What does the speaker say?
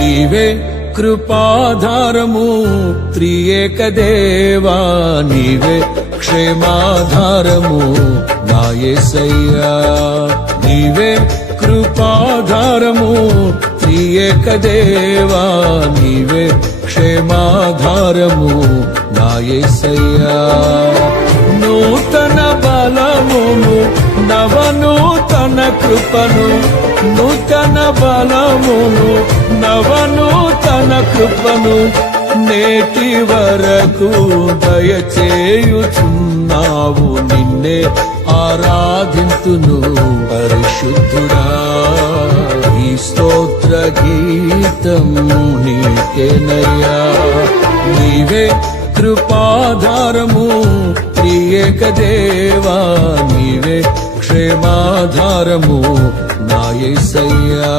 నీవే కృపాధారము త్రియేక దేవా, నీవే క్షేమాధారము నా యేసయ్యా. నీవే కృపాధారము త్రియేక దేవా, నీవే క్షేమాధారము నా యేసయ్యా. నూతన బలమును నవనూతన కృపను, నూతన బలమును నవనూతన కృపను నేటి వరకు దయచేయుచున్నావు. నిన్నే ఆరాధింతును పరిశుద్ధుడా. ఈ స్తోత్ర గీతం నీకేనయ్యా. నీవే కృపాధారము త్రియేక దేవా, నీవే క్షేమాధారము నా యేసయ్యా.